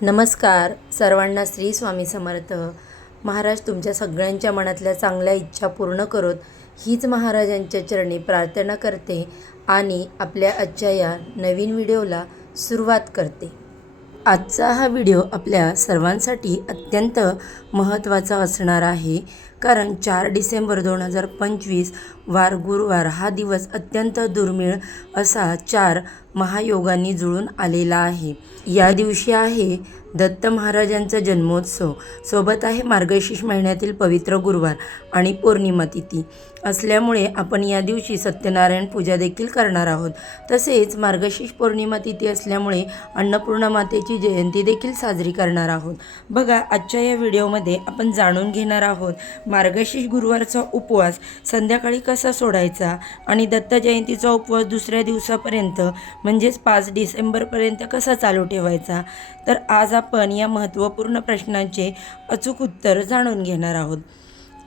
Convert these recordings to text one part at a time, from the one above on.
नमस्कार सर्वांना. श्री स्वामी समर्थ. महाराज तुमच्या सगळ्यांच्या मनातल्या चांगल्या इच्छा पूर्ण करोत हीच महाराजांच्या चरणी प्रार्थना करते आणि आपल्या आजच्या या नवीन व्हिडिओला सुरुवात करते. आजचा हा व्हिडिओ आपल्या सर्वांसाठी अत्यंत महत्त्वाचा असणार आहे, कारण 4 डिसेंबर 2025 वार गुरुवार हा दिवस अत्यंत दुर्मिळ असा 4 महायोगांनी जुळून आलेला आहे. या दिवशी आहे दत्त महाराजांचा जन्मोत्सव, सोबत आहे मार्गशीर्ष महिन्यातील पवित्र गुरुवार आणि पौर्णिमा तिथी असल्यामुळे आपण या दिवशी सत्यनारायण पूजा देखील करणार आहोत. तसेच मार्गशीर्ष पौर्णिमा तिथी असल्यामुळे अन्नपूर्णा मातेची जयंती देखील साजरी करणार आहोत. बघा, आजच्या या व्हिडिओमध्ये आपण जाणून घेणार आहोत मार्गशीर्ष गुरुवारचा उपवास संध्याकाळी कसा सोडायचा आणि दत्त जयंतीचा उपवास दुसऱ्या दिवसापर्यंत म्हणजेच 5 डिसेंबरपर्यंत कसा चालू ठेवायचा. तर आज आपण या महत्त्वपूर्ण प्रश्नांचे अचूक उत्तर जाणून घेणार आहोत.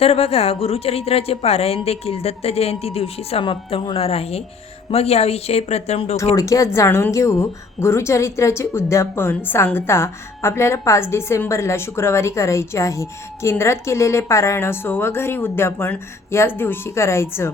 तर बघा, गुरुचरित्राचे पारायण देखील दत्त जयंती दिवशी समाप्त होणार आहे. मग याविषयी प्रथम थोडक्यात जाणून घेऊ. गुरुचरित्राचे उद्यापन सांगता आपल्याला 5 डिसेंबरला शुक्रवारी करायचे आहे. केंद्रात केलेले पारायण असो व घरी उद्यापन याच दिवशी करायचं.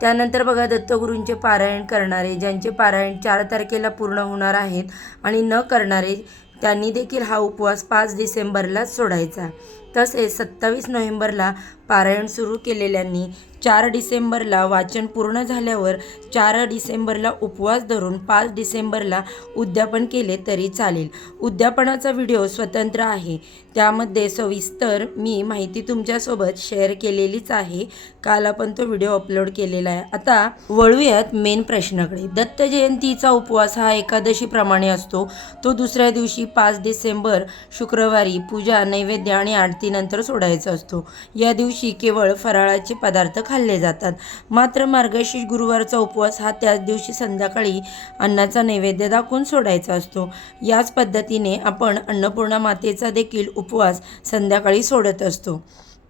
त्यानंतर बघा, दत्तगुरूंचे पारायण करणारे, ज्यांचे पारायण 4 तारखेला पूर्ण होणार आहेत आणि न करणारे त्यांनी देखील हा उपवास 5 डिसेंबरलाच सोडायचा. तसेच 27 नोव्हेंबरला पारायण सुरू केलेल्यांनी 4 डिसेंबरला वाचन पूर्ण झाल्यावर 4 डिसेंबरला उपवास धरून 5 डिसेंबरला उद्यापन केले तरी चालेल. उद्यापनाचा व्हिडिओ स्वतंत्र आहे, त्यामध्ये सविस्तर मी माहिती तुमच्यासोबत शेअर केलेलीच आहे. काल आपण तो व्हिडिओ अपलोड केलेला आहे. आता वळूयात मेन प्रश्नाकडे. दत्त जयंतीचा उपवास हा एकादशीप्रमाणे असतो. तो दुसऱ्या दिवशी 5 डिसेंबर शुक्रवारी पूजा, नैवेद्य आणि आरतीनंतर सोडायचा असतो. या दिवशी केवळ फराळाचे पदार्थ खाल्ले जातात. मात्र मार्गशीर्ष गुरुवारचा उपवास हा त्याच दिवशी संध्याकाळी अन्नाचा नैवेद्य दाखवून सोडायचा असतो. याच पद्धतीने आपण अन्नपूर्णा मातेचा देखील उपवास संध्याकाळी सोडत असतो.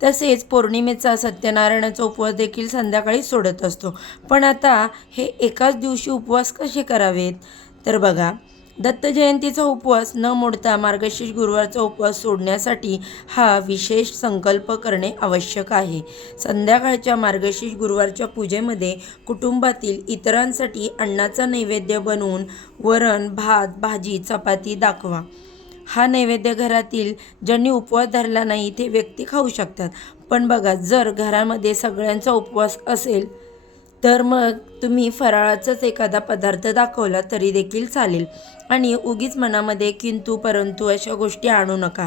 तसेच पौर्णिमेचा सत्यनारायणाचा उपवास देखील संध्याकाळी सोडत असतो. पण आता हे एकाच दिवशी उपवास कसे करावेत. तर बघा, दत्त जयंतीचा उपवास न मोडता मार्गशीर्ष गुरुवारचा उपवास सोडण्यासाठी हा विशेष संकल्प करणे आवश्यक आहे. संध्याकाळच्या मार्गशीर्ष गुरुवारच्या पूजेमध्ये कुटुंबातील इतरांसाठी अन्नाचा नैवेद्य बनवून वरण, भात, भाजी, चपाती दाखवा. हा नैवेद्य घरातील ज्यांनी उपवास धरला नाही ते व्यक्ती खाऊ शकतात. पण बघा, जर घरामध्ये सगळ्यांचा उपवास असेल तर मग तुम्ही फराळाचाच एखादा पदार्थ दाखवला तरी देखील चालेल. आणि उगीच मनामध्ये किंतु परंतु अशा गोष्टी आणू नका.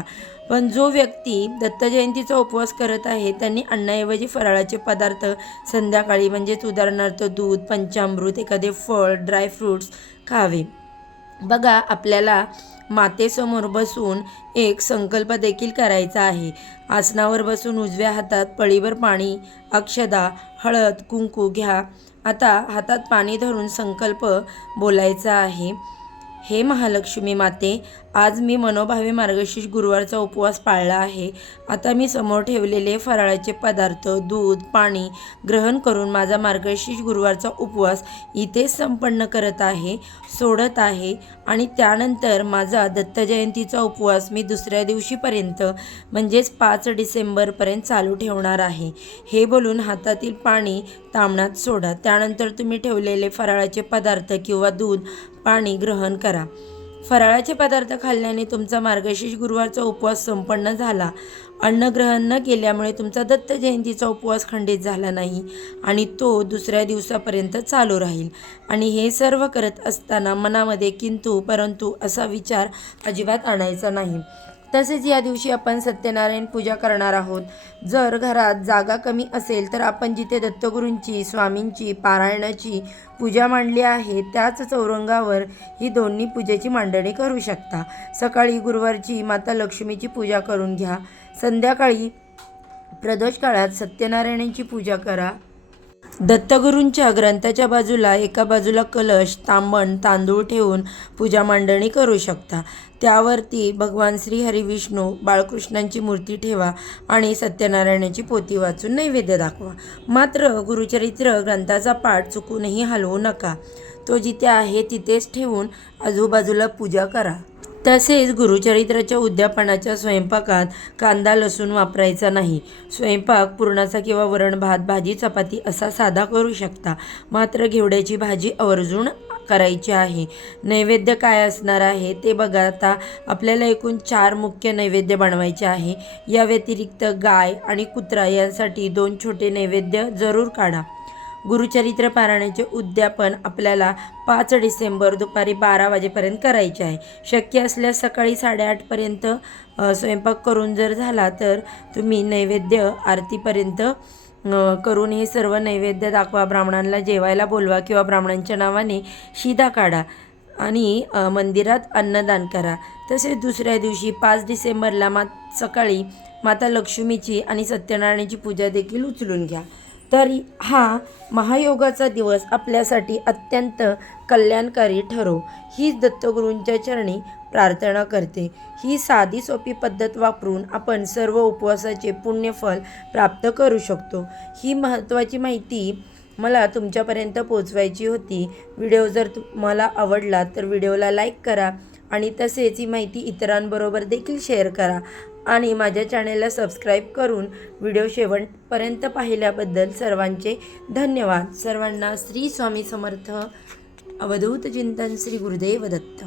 पण जो व्यक्ती दत्त जयंतीचा उपवास करत आहे त्यांनी अन्नाऐवजी फराळाचे पदार्थ संध्याकाळी म्हणजेच उदाहरणार्थ दूध, पंचामृत, एखादे फळ, ड्रायफ्रूट्स खावे. बघा, आपल्याला मातेसमोर बसून एक संकल्प देखील करायचा आहे. आसनावर बसून उजव्या हातात पळीभर पाणी, अक्षदा, हळद, कुंकू घ्या. आता हातात पाणी धरून संकल्प बोलायचा आहे. हे महालक्ष्मी माते, आज मी मनोभावे मार्गशीर्ष गुरुवारचा उपवास पाळला आहे. आता मी समोर ठेवलेले फराळाचे पदार्थ, दूध, पाणी ग्रहण करून माझा मार्गशीर्ष गुरुवारचा उपवास इथेच संपन्न करत आहे, सोडत आहे. आणि त्यानंतर माझा दत्त जयंतीचा उपवास मी दुसऱ्या दिवशीपर्यंत म्हणजेच 5 डिसेंबरपर्यंत चालू ठेवणार आहे. हे बोलून हातातील पाणी ताम्हणात सोडा. त्यानंतर तुम्ही ठेवलेले फराळाचे पदार्थ किंवा दूध, पाणी ग्रहण करा. फराळाचे पदार्थ खाल्ल्याने तुमचा मार्गशीर्ष गुरुवारचा उपवास संपन्न झाला. अन्न ग्रहण न केल्यामुळे तुमचा दत्त जयंतीचा उपवास खंडित झाला नाही आणि तो दुसऱ्या दिवसापर्यंत चालू राहील. आणि हे सर्व करत असताना मनामध्ये किंतु परंतु असा विचार अजिबात आणायचा नाही. तसेच या दिवशी आपण सत्यनारायण पूजा करणार आहोत. जर घरात जागा कमी असेल तर आपण जिथे दत्तगुरूंची, स्वामींची, पारायणाची पूजा मांडली आहे त्याच चौरंगावर ही दोन्ही पूजेची मांडणी करू शकता. सकाळी गुरुवारची माता लक्ष्मीची पूजा करून घ्या. संध्याकाळी प्रदोष काळात सत्यनारायणांची पूजा करा. दत्तगुरूंच्या ग्रंथाच्या बाजूला एका बाजूला कलश, तांबण, तांदूळ ठेवून पूजा मांडणी करू शकता. त्यावरती भगवान श्री हरी, विष्णू, बाळकृष्णांची मूर्ती ठेवा आणि सत्यनारायणाची पोथी वाचून नैवेद्य दाखवा. मात्र गुरुचरित्र ग्रंथाचा पाठ चुकूनही हलवू नका. तो जिथे आहे तिथेच ठेवून आजूबाजूला पूजा करा. तसेच गुरुचरित्राच्या उद्यापनाच्या स्वयंपाकात कांदा लसूण वापरायचा नाही. स्वयंपाक पुरणाचा किंवा वरण भात भाजी चपाती असा साधा करू शकता, मात्र घेवड्याची भाजी आवर्जून करायची आहे. नैवेद्य काय असणार आहे ते बघा. आता आपल्याला एकूण 4 मुख्य नैवेद्य बनवायचे आहे. या व्यतिरिक्त गाय आणि कुत्रा यांसाठी 2 छोटे नैवेद्य जरूर काढा. गुरुचरित्र पारायणाचे उद्यापन आपल्याला 5 डिसेंबर दुपारी 12 वाजेपर्यंत करायचे आहे. शक्य असल्यास सकाळी 8:30पर्यंत स्वयंपाक करून जर झाला तर तुम्ही नैवेद्य आरतीपर्यंत करून हे सर्व नैवेद्य दाखवा. ब्राह्मणांना जेवायला बोलवा किंवा ब्राह्मणांच्या नावाने शिधा काढा आणि मंदिरात अन्नदान करा. तसेच दुसऱ्या दिवशी 5 डिसेंबरला सकाळी माता लक्ष्मीची आणि सत्यनारायणाची पूजा देखील उचलून घ्या. तर हा महायोगाचा दिवस आपल्यासाठी अत्यंत कल्याणकारी ठरो, हीच दत्तगुरूंच्या चरणी प्रार्थना करते. ही साधी सोपी पद्धत वापरून आपण सर्व उपवासाचे पुण्यफल प्राप्त करू शकतो. ही महत्त्वाची माहिती मला तुमच्यापर्यंत पोचवायची होती. व्हिडिओ जर तुम्हाला आवडला तर व्हिडिओला लाईक करा आणि तसेच ही माहिती इतरांबरोबर देखील शेअर करा आणि माझ्या चॅनेलला सबस्क्राईब करून व्हिडिओ शेवटपर्यंत पाहिल्याबद्दल सर्वांचे धन्यवाद. सर्वांना श्री स्वामी समर्थ. अवधूत चिंतन. श्री गुरुदेव दत्त.